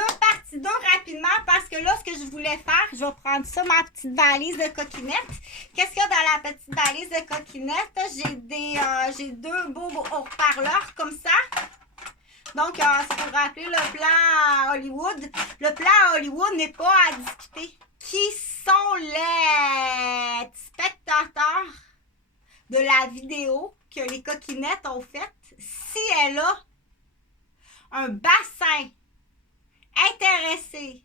partie 2 rapidement parce que là, ce que je voulais faire, je vais prendre ça, ma petite valise de coquinette. Qu'est-ce qu'il y a dans la petite valise de coquinette? J'ai deux beaux haut-parleurs comme ça. Donc, c'est pour rappeler le plan Hollywood. Le plan Hollywood n'est pas à discuter. Qui sont les spectateurs de la vidéo que les coquinettes ont faite? Si elle a un bassin intéressé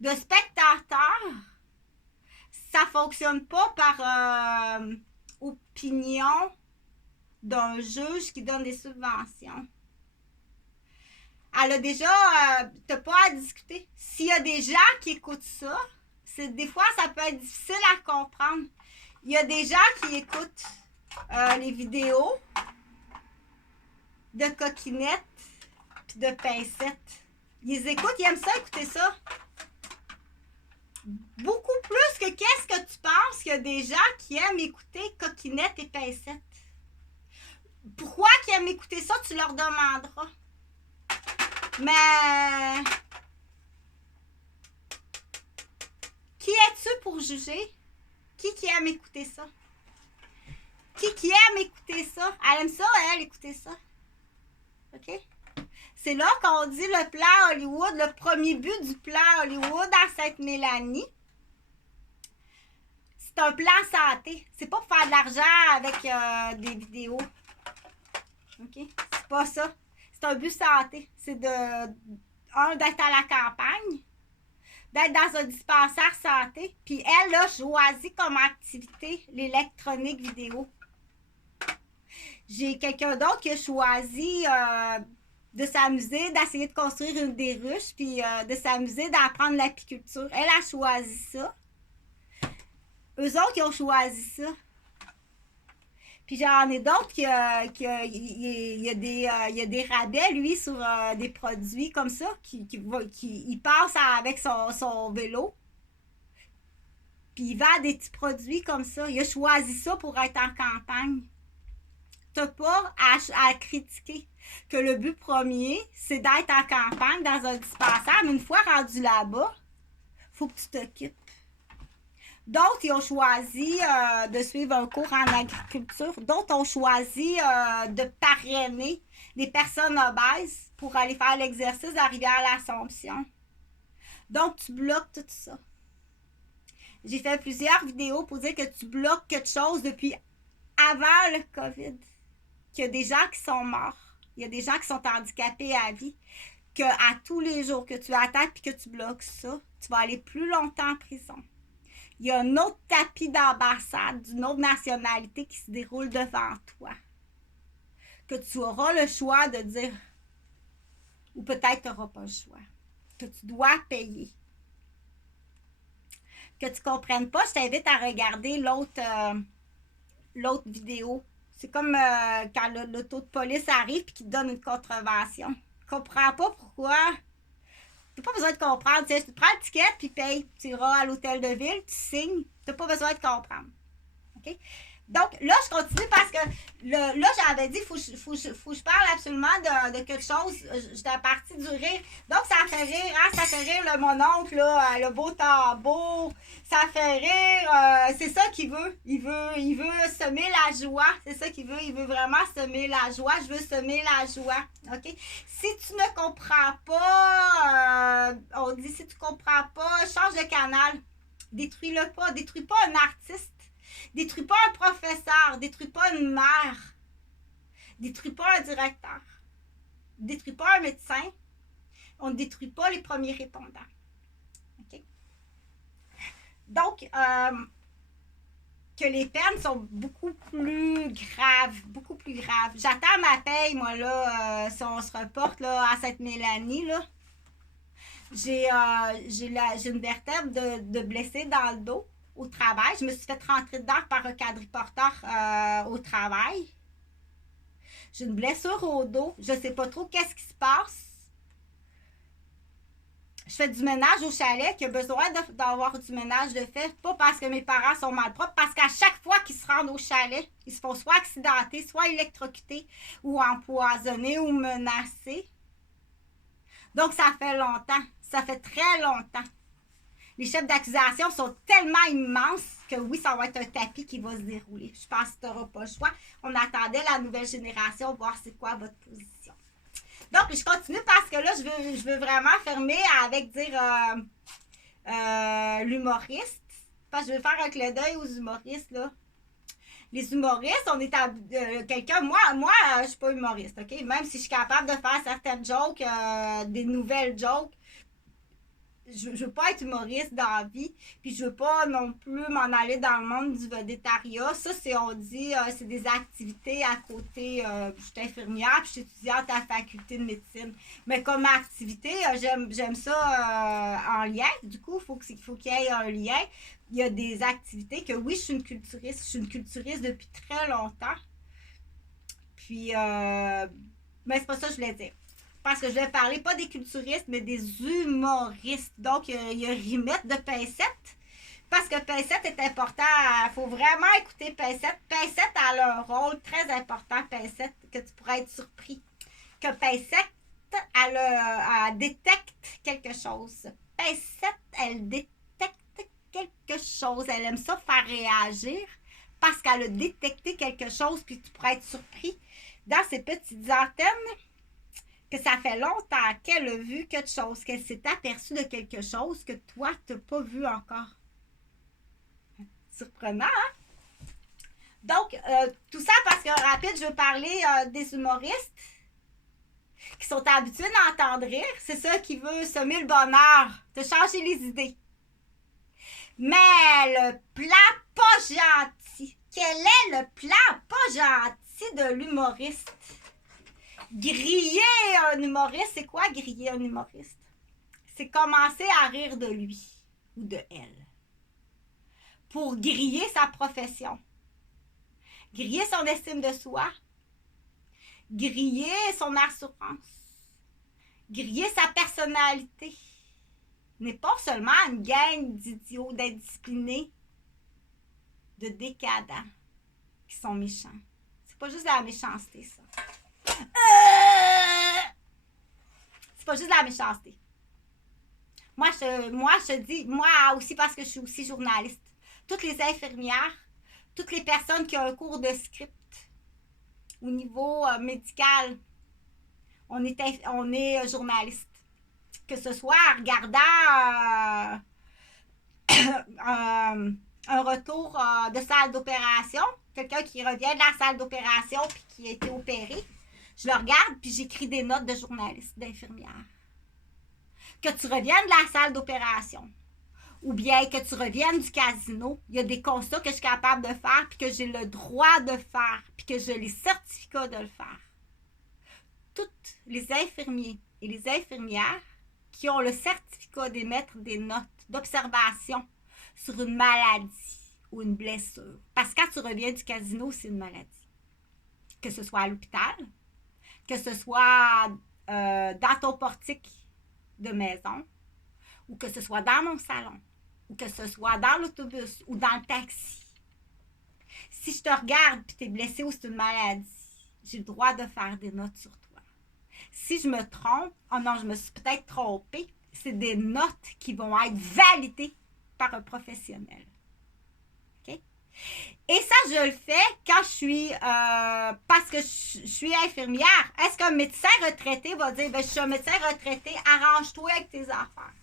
de spectateurs, ça ne fonctionne pas par opinion d'un juge qui donne des subventions. Elle a déjà, t'as pas à discuter. S'il y a des gens qui écoutent ça, des fois, ça peut être difficile à comprendre. Il y a des gens qui écoutent les vidéos de coquinettes puis de pincettes. Ils écoutent, ils aiment ça, écouter ça. Beaucoup plus que qu'est-ce que tu penses qu'il y a des gens qui aiment écouter coquinettes et pincettes. Pourquoi ils aiment écouter ça, tu leur demanderas. Mais qui es-tu pour juger? Qui aime écouter ça? Qui aime écouter ça? Elle aime ça, elle, écouter ça. OK? C'est là qu'on dit le plan Hollywood, le premier but du plan Hollywood à Sainte-Mélanie. C'est un plan santé. C'est pas pour faire de l'argent avec des vidéos. OK? C'est pas ça. C'est un but santé. C'est d'être à la campagne, d'être dans un dispensaire santé. Puis elle a choisi comme activité l'électronique vidéo. J'ai quelqu'un d'autre qui a choisi de s'amuser, d'essayer de construire des ruches, puis de s'amuser d'apprendre l'apiculture. Elle a choisi ça. Eux autres, ils ont choisi ça. Puis j'en ai d'autres il y a des rabais, lui, sur des produits comme ça, il passe avec son vélo. Puis il vend des petits produits comme ça. Il a choisi ça pour être en campagne. T'as pas à critiquer que le but premier, c'est d'être en campagne dans un dispensaire, mais une fois rendu là-bas, il faut que tu t'occupes. D'autres, ils ont choisi de suivre un cours en agriculture. D'autres ont choisi de parrainer des personnes obèses pour aller faire l'exercice à Rivière-l'Assomption. Donc, tu bloques tout ça. J'ai fait plusieurs vidéos pour dire que tu bloques quelque chose depuis avant le COVID. Qu'il y a des gens qui sont morts. Il y a des gens qui sont handicapés à vie. Qu'à tous les jours que tu attaques et que tu bloques ça, tu vas aller plus longtemps en prison. Il y a un autre tapis d'ambassade d'une autre nationalité qui se déroule devant toi. Que tu auras le choix de dire, ou peut-être tu n'auras pas le choix, que tu dois payer. Que tu ne comprennes pas, je t'invite à regarder l'autre vidéo. C'est comme quand l'auto de police arrive et qu'il te donne une contravention. Tu ne comprends pas pourquoi. Tu n'as pas besoin de comprendre. Tu prends le ticket puis paye. Tu iras à l'hôtel de ville, tu signes. Tu n'as pas besoin de comprendre. OK? Donc, là, je continue parce que là, j'avais dit, il faut que je parle absolument de quelque chose. J'étais partie du rire. Donc, ça fait rire, hein? Ça fait rire mon oncle, là, le beau tambour. Ça fait rire. C'est ça qu'il veut. Il veut semer la joie. C'est ça qu'il veut. Il veut vraiment semer la joie. Je veux semer la joie. OK? Si tu ne comprends pas, on dit si tu ne comprends pas, change de canal. Détruis-le pas. Détruis pas un artiste. Détruis pas un professeur, détruis pas une mère, détruis pas un directeur, détruis pas un médecin, on ne détruit pas les premiers répondants. Okay? Donc, que les peines sont beaucoup plus graves, J'attends ma paye, moi, là, si on se reporte là, à Sainte-Mélanie, là. J'ai une vertèbre de blessé dans le dos. Au travail. Je me suis fait rentrer dedans par un quadriporteur au travail. J'ai une blessure au dos. Je ne sais pas trop qu'est-ce qui se passe. Je fais du ménage au chalet qui a besoin d'avoir du ménage de fait. Pas parce que mes parents sont malpropres, parce qu'à chaque fois qu'ils se rendent au chalet, ils se font soit accidenter, soit électrocuter, ou empoisonner, ou menacer. Donc, ça fait longtemps. Ça fait très longtemps. Les chefs d'accusation sont tellement immenses que oui, ça va être un tapis qui va se dérouler. Je pense que tu n'auras pas le choix. On attendait la nouvelle génération, voir c'est quoi votre position. Donc, je continue parce que là, je veux vraiment fermer avec dire l'humoriste. Parce que je veux faire un clin d'œil aux humoristes, là. Les humoristes, on est à quelqu'un. Moi, je suis pas humoriste, OK? Même si je suis capable de faire certaines jokes, des nouvelles jokes, je veux pas être humoriste dans la vie, puis je veux pas non plus m'en aller dans le monde du vedettariat. Ça, c'est, on dit, c'est des activités à côté. Je suis infirmière, puis je suis étudiante à la faculté de médecine. Mais comme activité, j'aime ça en lien. Du coup, il faut qu'il y ait un lien. Il y a des activités que, oui, je suis une culturiste. Je suis une culturiste depuis très longtemps. Puis, mais c'est pas ça que je voulais dire. Parce que je vais parler pas des culturistes, mais des humoristes. Donc, il y a Rimette de Pincette. Parce que Pincette est important. Il faut vraiment écouter Pincette. Pincette a un rôle très important, Pincette, que tu pourrais être surpris. Que Pincette, elle détecte quelque chose. Pincette, elle détecte quelque chose. Elle aime ça faire réagir parce qu'elle a détecté quelque chose, puis tu pourrais être surpris dans ces petites antennes que ça fait longtemps qu'elle a vu quelque chose, qu'elle s'est aperçue de quelque chose que toi, tu n'as pas vu encore. Surprenant, hein? Donc, tout ça parce que rapide, je veux parler des humoristes qui sont habitués d'entendre rire. C'est ça qui veut semer le bonheur, te changer les idées. Mais le plat pas gentil. Quel est le plat pas gentil de l'humoriste? Griller un humoriste, c'est quoi griller un humoriste? C'est commencer à rire de lui ou de elle. Pour griller sa profession. Griller son estime de soi. Griller son assurance. Griller sa personnalité. N'est pas seulement une gang d'idiots, d'indisciplinés, de décadents qui sont méchants. C'est pas juste de la méchanceté, ça. C'est pas juste de la méchanceté. Moi, je te dis, moi aussi parce que je suis aussi journaliste. Toutes les infirmières, toutes les personnes qui ont un cours de script au niveau médical, on est journaliste. Que ce soit en regardant un retour de salle d'opération, quelqu'un qui revient de la salle d'opération puis qui a été opéré, je le regarde puis j'écris des notes de journaliste, d'infirmière. Que tu reviennes de la salle d'opération ou bien que tu reviennes du casino, il y a des constats que je suis capable de faire puis que j'ai le droit de faire puis que j'ai les certificats de le faire. Toutes les infirmiers et les infirmières qui ont le certificat d'émettre des notes d'observation sur une maladie ou une blessure. Parce que quand tu reviens du casino, c'est une maladie. Que ce soit à l'hôpital, que ce soit dans ton portique de maison, ou que ce soit dans mon salon, ou que ce soit dans l'autobus ou dans le taxi. Si je te regarde et tu es blessé ou c'est une maladie, j'ai le droit de faire des notes sur toi. Si je me trompe, oh non, je me suis peut-être trompée, c'est des notes qui vont être validées par un professionnel. OK? Et ça, je le fais quand je suis, parce que je suis infirmière. Est-ce qu'un médecin retraité va dire, ben, je suis un médecin retraité, arrange-toi avec tes affaires?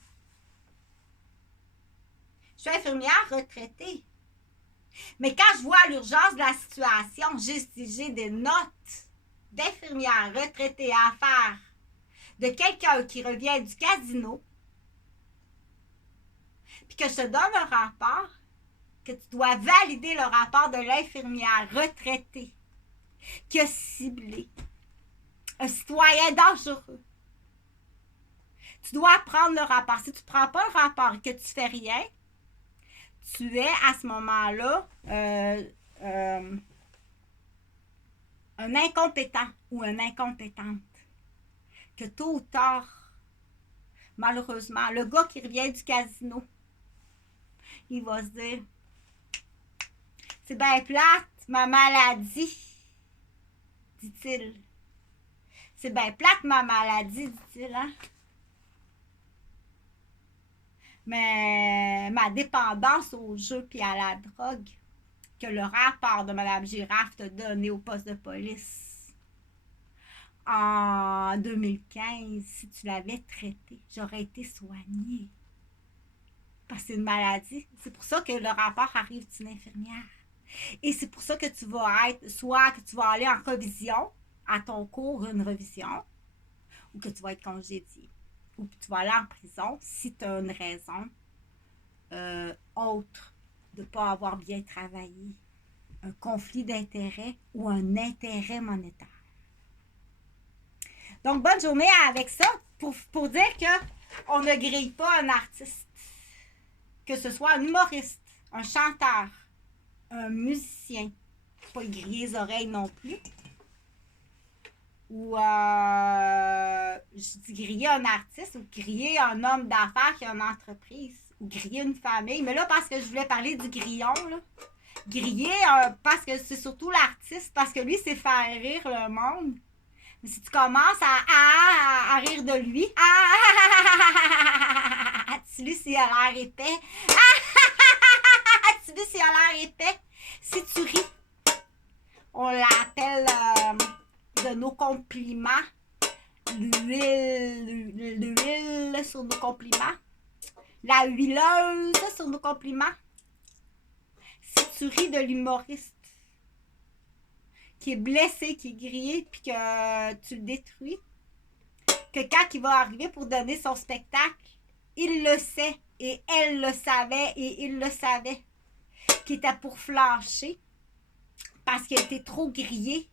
Je suis infirmière retraitée. Mais quand je vois l'urgence de la situation, j'ai des notes d'infirmière retraitée à faire de quelqu'un qui revient du casino, puis que je te donne un rapport, que tu dois valider le rapport de l'infirmière retraitée qui a ciblé un citoyen dangereux. Tu dois prendre le rapport. Si tu ne prends pas le rapport et que tu ne fais rien, tu es à ce moment-là un incompétent ou une incompétente. Que tôt ou tard, malheureusement, le gars qui revient du casino, il va se dire, c'est bien plate, ma maladie, dit-il. C'est bien plate, ma maladie, dit-il, hein? Mais ma dépendance au jeu puis à la drogue que le rapport de Mme Girafe t'a donné au poste de police en 2015, si tu l'avais traité, j'aurais été soignée. Parce que c'est une maladie. C'est pour ça que le rapport arrive d'une infirmière. Et c'est pour ça que tu vas être, soit que tu vas aller en revision, à ton cours, une revision, ou que tu vas être congédié, ou que tu vas aller en prison si tu as une raison autre de ne pas avoir bien travaillé, un conflit d'intérêt ou un intérêt monétaire. Donc, bonne journée avec ça pour dire qu'on ne grille pas un artiste, que ce soit un humoriste, un chanteur, un musicien, pas griller les oreilles non plus, ou je dis griller un artiste, ou griller un homme d'affaires qui a une entreprise, ou griller une famille. Mais là, parce que je voulais parler du grillon, là, griller, parce que c'est surtout l'artiste, parce que lui, c'est faire rire le monde. Mais si tu commences à rire de lui, tu lui, s'il a l'air épais, tu lui, s'il a l'air épais, si tu ris, on l'appelle de nos compliments, l'huile sur nos compliments, la huileuse sur nos compliments. Si tu ris de l'humoriste qui est blessé, qui est grillé, puis que tu le détruis, que quand il va arriver pour donner son spectacle, il le sait, et elle le savait, et il le savait, qu'il était pour flancher, parce qu'il a été trop grillé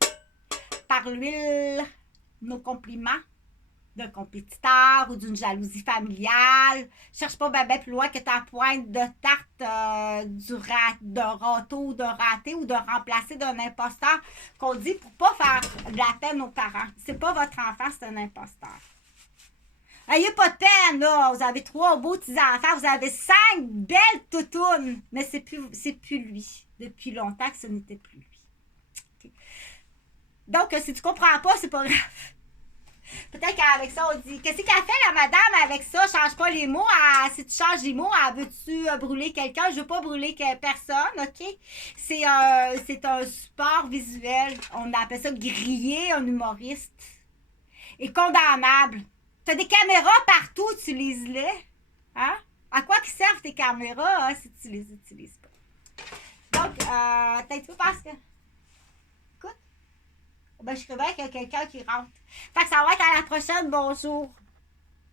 par l'huile, nos compliments, d'un compétiteur ou d'une jalousie familiale. Cherche pas ben plus loin que ta pointe de tarte de râteau ou de raté ou de remplacer d'un imposteur qu'on dit pour pas faire de la peine aux parents. C'est pas votre enfant, c'est un imposteur. Ayez pas de peine, là. Vous avez 3 beaux petits-enfants, vous avez 5 belles toutounes, mais c'est plus lui. Depuis longtemps que ce n'était plus lui. Okay. Donc, si tu comprends pas, c'est pas grave. Peut-être qu'avec ça, on dit qu'est-ce qu'elle fait la madame avec ça? Change pas les mots. Si tu changes les mots, veux-tu brûler quelqu'un? Je veux pas brûler personne, OK? C'est un support visuel. On appelle ça griller un humoriste. Et condamnable. T'as des caméras partout, utilise-les. Hein? À quoi qui servent tes caméras si tu les utilises pas? Donc, peut-être parce que. Ben, je serais bien qu'il y a quelqu'un qui rentre. Fait que ça va être à la prochaine. Bonjour.